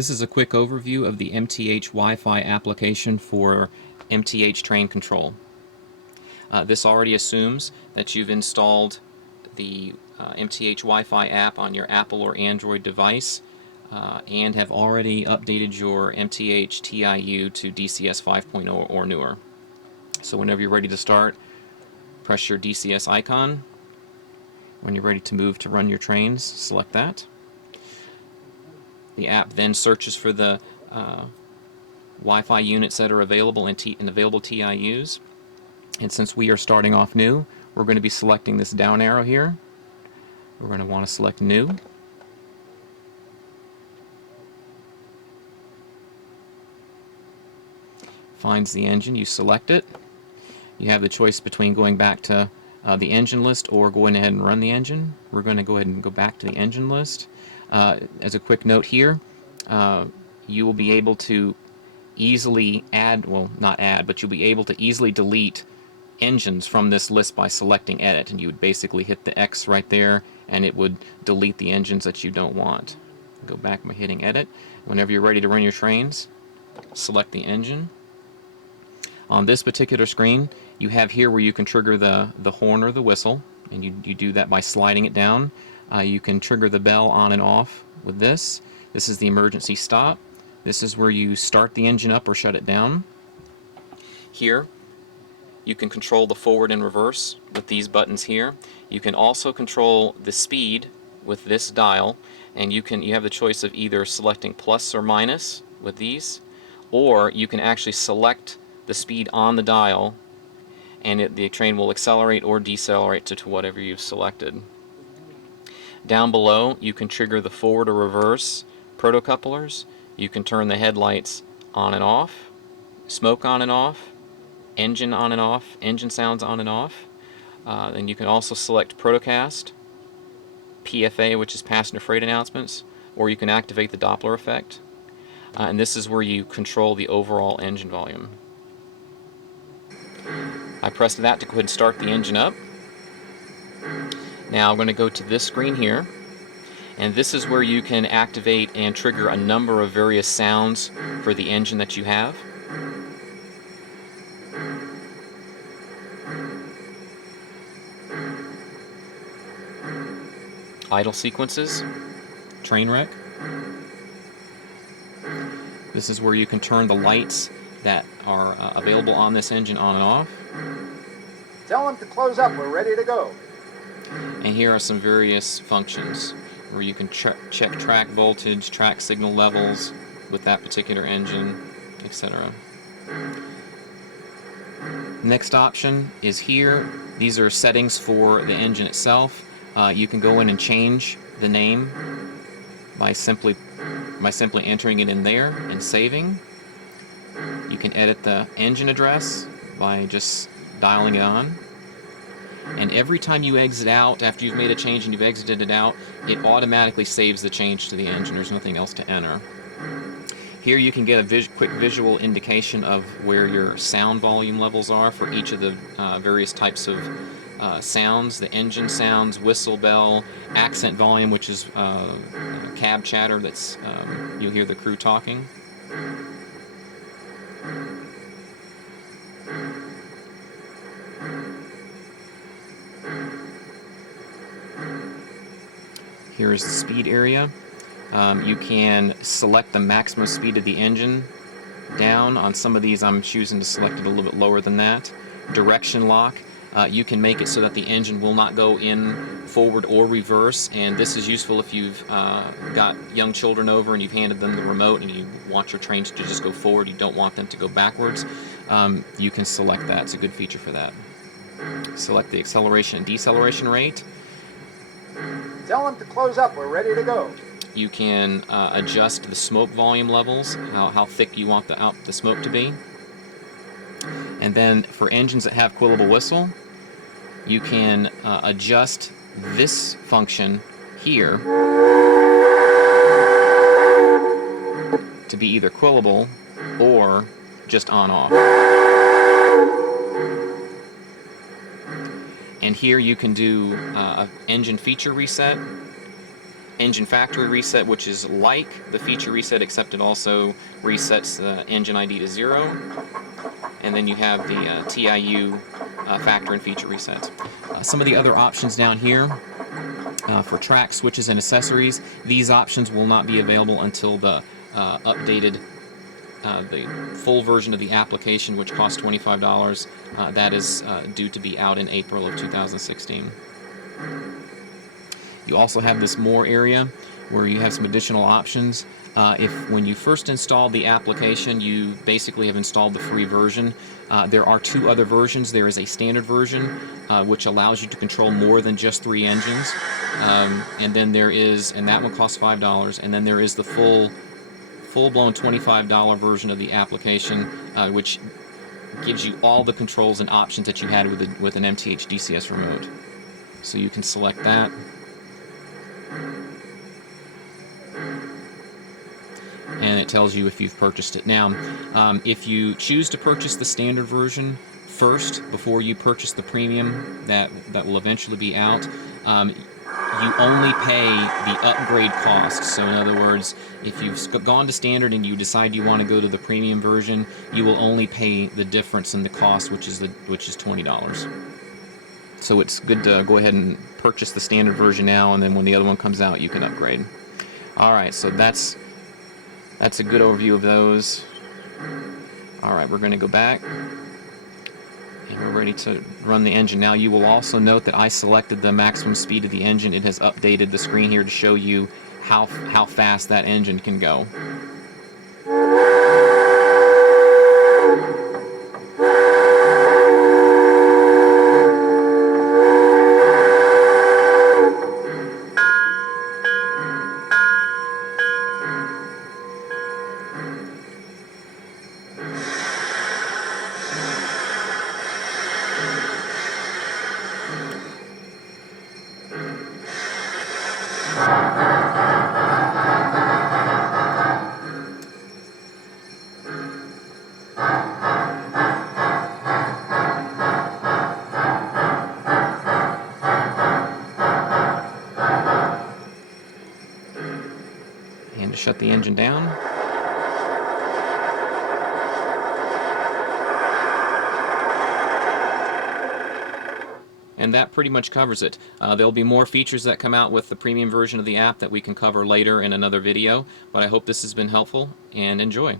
This is a quick overview of the MTH Wi-Fi application for MTH train control. This already assumes that you've installed the MTH Wi-Fi app on your Apple or Android device and have already updated your MTH TIU to DCS 5.0 or newer. So whenever you're ready to start, press your DCS icon. When you're ready to move to run your trains, select that. The app then searches for the Wi-Fi units that are available in available TIUs. And since we are starting off new, we're going to be selecting this down arrow here. We're going to want to select new. Finds the engine, you select it. You have the choice between going back to the engine list or going ahead and run the engine. We're going to go ahead and go back to the engine list. As a quick note here, you will be able to easily add, well, not add, but you'll be able to easily delete engines from this list by selecting edit, and you would basically hit the X right there and it would delete the engines that you don't want. Go back by hitting edit. Whenever you're ready to run your trains, select the engine. On this particular screen, you have here where you can trigger the horn or the whistle, and you do that by sliding it down. You can trigger the bell on and off with this. This is the emergency stop. This is where you start the engine up or shut it down. Here, you can control the forward and reverse with these buttons here. You can also control the speed with this dial, and you have the choice of either selecting plus or minus with these, or you can actually select the speed on the dial, and the train will accelerate or decelerate to whatever you've selected. Down below, you can trigger the forward or reverse protocouplers. You can turn the headlights on and off, smoke on and off, engine on and off, engine sounds on and off. And you can also select protocast, PFA, which is passenger freight announcements, or you can activate the doppler effect. And this is where you control the overall engine volume. I pressed that to go ahead and start the engine up. Now I'm going to go to this screen here, and this is where you can activate and trigger a number of various sounds for the engine that you have. Idle sequences, train wreck. This is where you can turn the lights that are available on this engine on and off. Tell them to close up, we're ready to go. And here are some various functions where you can check track voltage, track signal levels with that particular engine, etc. Next option is here. These are settings for the engine itself. You can go in and change the name by simply entering it in there and saving. You can edit the engine address by just dialing it on. And every time you exit out, after you've made a change and you've exited it out, it automatically saves the change to the engine. There's nothing else to enter. Here you can get a quick visual indication of where your sound volume levels are for each of the various types of sounds. The engine sounds, whistle, bell, accent volume, which is cab chatter, that's you'll hear the crew talking. Here is the speed area. You can select the maximum speed of the engine down. On some of these I'm choosing to select it a little bit lower than that. Direction lock. You can make it so that the engine will not go in forward or reverse, and this is useful if you've got young children over and you've handed them the remote and you want your trains to just go forward, you don't want them to go backwards. You can select that. It's a good feature for that. Select the acceleration and deceleration rate. Tell them to close up, we're ready to go. You can adjust the smoke volume levels, how thick you want the smoke to be. And then for engines that have quillable whistle, you can adjust this function here to be either quillable or just on-off. And here you can do engine feature reset, engine factory reset, which is like the feature reset, except it also resets the engine ID to 0. And then you have the TIU factor and feature resets. Some of the other options down here for track switches and accessories, these options will not be available until the updated, the full version of the application, which costs $25. That is due to be out in April of 2016. You also have this more area where you have some additional options. If when you first installed the application, you basically have installed the free version. There are 2 other versions. There is a standard version, which allows you to control more than just 3 engines. And then there is, and that one costs $5. And then there is the full-blown $25 version of the application, which gives you all the controls and options that you had with an MTH DCS remote. So you can select that. And it tells you if you've purchased it. Now, if you choose to purchase the standard version first before you purchase the premium that will eventually be out, you only pay the upgrade cost. So in other words, if you've gone to standard and you decide you want to go to the premium version, you will only pay the difference in the cost, which is $20. So it's good to go ahead and purchase the standard version now, and then when the other one comes out, you can upgrade. All right, so that's a good overview of those. All right, we're going to go back, and we're ready to run the engine. Now, you will also note that I selected the maximum speed of the engine. It has updated the screen here to show you how fast that engine can go. And to shut the engine down. And that pretty much covers it. There'll be more features that come out with the premium version of the app that we can cover later in another video, but I hope this has been helpful, and enjoy.